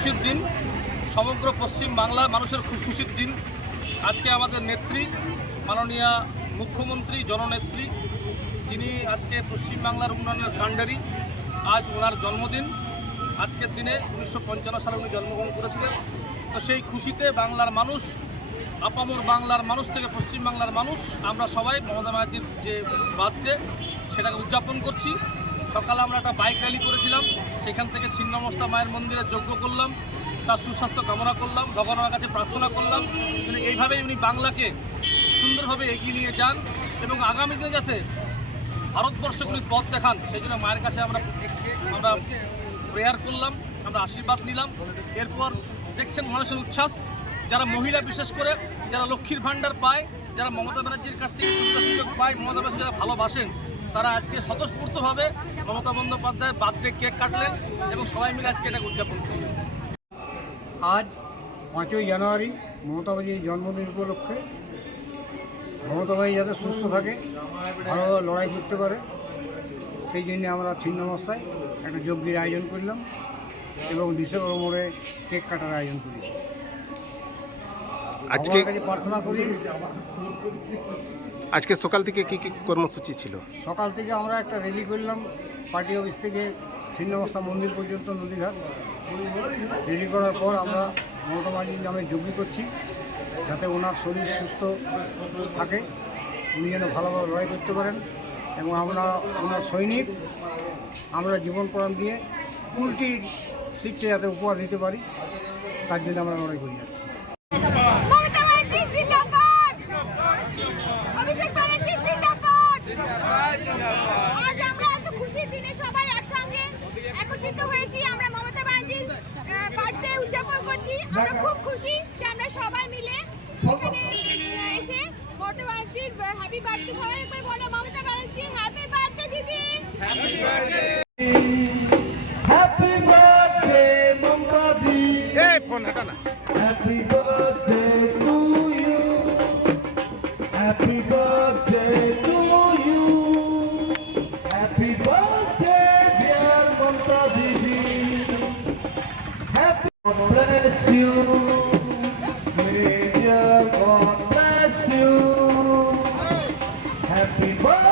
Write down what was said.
খুশির দিন, সমগ্র পশ্চিম বাংলা মানুষের খুব খুশির দিন। আজকে আমাদের নেত্রী, মাননীয় মুখ্যমন্ত্রী, জননেত্রী, যিনি আজকে পশ্চিমবাংলার উন্নয়নের কাণ্ডারি, আজ ওনার জন্মদিন। আজকের দিনে উনিশশো পঞ্চান্ন সালে উনি জন্মগ্রহণ করেছিলেন। তো সেই খুশিতে বাংলার মানুষ, আপামর বাংলার মানুষ থেকে পশ্চিম বাংলার মানুষ, আমরা সবাই মমতা ব্যানার্জির যে বার্থডে, সেটাকে উদযাপন করছি। সকালে আমরা একটা বাইক র্যালি করেছিলাম। সেখান থেকে ছিন্নমস্তা মায়ের মন্দিরে যজ্ঞ করলাম, তার সুস্বাস্থ্য কামনা করলাম, ভগবানের কাছে প্রার্থনা করলাম। কিন্তু এইভাবেই উনি বাংলাকে সুন্দরভাবে এগিয়ে নিয়ে যান এবং আগামী দিনে যাতে ভারতবর্ষে উনি পথ দেখান, সেই জন্য মায়ের কাছে আমরা আমরা প্রেয়ার করলাম, আমরা আশীর্বাদ নিলাম। এরপর দেখছেন মানুষের উচ্ছ্বাস। যারা মহিলা বিশেষ করে, যারা লক্ষ্মীর ভাণ্ডার পায়, যারা মমতা ব্যানার্জির কাছ থেকে সুবিধা সুযোগ পায়, মমতা ব্যানার্জি যারা ভালোবাসেন তারা আজকে স্বতঃস্ফূর্তভাবে মমতা বন্দ্যোপাধ্যায়ের বার্থডে কেক কাটলেন এবং সবাই মিলে আজকে এটা উদযাপন করলেন। আজ পাঁচই জানুয়ারি মমতা জন্মদিন উপলক্ষে মমতা যাতে সুস্থ থাকে ভালোভাবে লড়াই করতে পারে, সেই জন্য আমরা ছিন্নমস্তায় একটা যজ্ঞের আয়োজন করলাম এবং ডিসেম্বর মোড়ে কেক কাটার আয়োজন করেছি। আজকে প্রার্থনা করি। আজকে সকাল থেকে কি কি কর্মসূচি ছিল? সকাল থেকে আমরা একটা র্যালি করলাম পার্টি অফিস থেকে ছিন্নমস্তা মন্দির পর্যন্ত নদীঘাট। র্যালি করার পর আমরা মমতা ব্যানার্জির নামে যজ্ঞ করছি যাতে ওনার শরীর সুস্থ থাকে উনি যেন ভালোভাবে লড়াই করতে পারেন এবং আমরা ওনার সৈনিক আমরা জীবন প্রাণ দিয়ে উল্টি সিটটা যাতে উপহার দিতে পারি তার জন্য আমরা লড়াই করে যাচ্ছি। মমতা ব্যানার্জি জিন্দাবাদ! অভিষেক ব্যানার্জি জিন্দাবাদ! আজ আমরা এত খুশির দিনে সবাই একসঙ্গে একত্রিত হয়েছি। আমরা মমতা ব্যানার্জির বার্থডে উদযাপন করছি। আমরা খুব খুশি যে আমরা সবাই মিলে এখানে এসে মমতা ব্যানার্জির হ্যাপি বার্থডে সবাই একবার বলে। Mamata Banerjee happy birthday Didi! Happy birthday happy birthday Mamata di এই ফোন হটা না। Happy birthday Happy birthday.